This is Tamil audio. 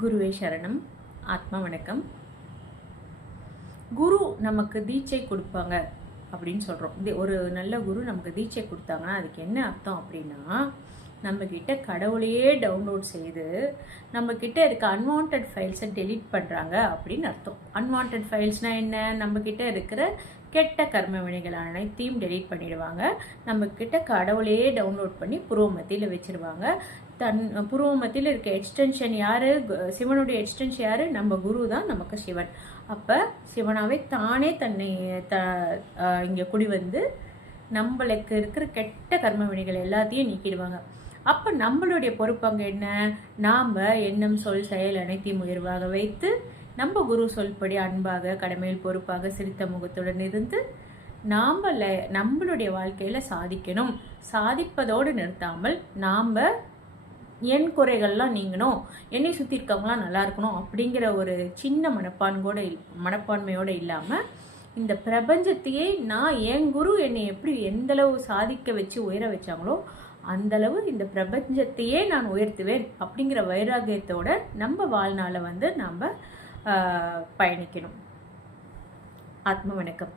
குருவே சரணம். ஆத்மா வணக்கம். குரு நமக்கு தீட்சை கொடுப்பாங்க அப்படின்னு சொல்கிறோம். ஒரு நல்ல குரு நமக்கு தீட்சை கொடுத்தாங்கன்னா அதுக்கு என்ன அர்த்தம் அப்படின்னா, நம்மக்கிட்ட கடவுளையே டவுன்லோட் செய்து நம்மக்கிட்ட இருக்க அன்வான்ட் ஃபைல்ஸை டெலீட் பண்ணுறாங்க அப்படின்னு அர்த்தம். அன்வான்ட் ஃபைல்ஸ்னால் என்ன? நம்மக்கிட்ட இருக்கிற கெட்ட கர்ம வினைகள் அனைத்தையும் டெலீட் பண்ணிடுவாங்க. நம்மக்கிட்ட கடவுளையே டவுன்லோட் பண்ணி புருவ மத்தியில் வச்சுருவாங்க. புருவ மத்தியில் இருக்க எக்ஸ்டென்ஷன் யார்? சிவனுடைய எக்ஸ்டென்ஷன் யார்? நம்ம குரு தான் நமக்கு சிவன். அப்போ சிவனாவே தானே தன்னை இங்கே குடி வந்து நம்மளுக்கு இருக்கிற கெட்ட கர்ம வினைகள் எல்லாத்தையும் நீக்கிடுவாங்க. அப்போ நம்மளுடைய பொறுப்பு அங்கே என்ன? நாம் எண்ணம் சொல் செயல் அனைத்தையும் உயர்வாக வைத்து நம்ம குரு சொல்படி அன்பாக கடமையில் பொறுப்பாக சிரித்த முகத்துடன் இருந்து நாம் நம்மளுடைய வாழ்க்கையில் சாதிக்கணும். சாதிப்பதோடு நிறுத்தாமல் நாம் என் குறைகள்லாம் நீங்கணும், என்னை சுற்றி இருக்கவங்களாம் நல்லா இருக்கணும் அப்படிங்கிற ஒரு சின்ன மனப்பான்மையோடு இல்லாமல் இந்த பிரபஞ்சத்தையே நான் என் குரு என்னை எப்படி எந்தளவு சாதிக்க வச்சு உயர வச்சாங்களோ அந்தளவு இந்த பிரபஞ்சத்தையே நான் உயர்த்துவேன் அப்படிங்கிற வைராகியத்தோட நம்ம வாழ்நாளை நாம் பயணிக்கணும். ஆத்ம வணக்கம்.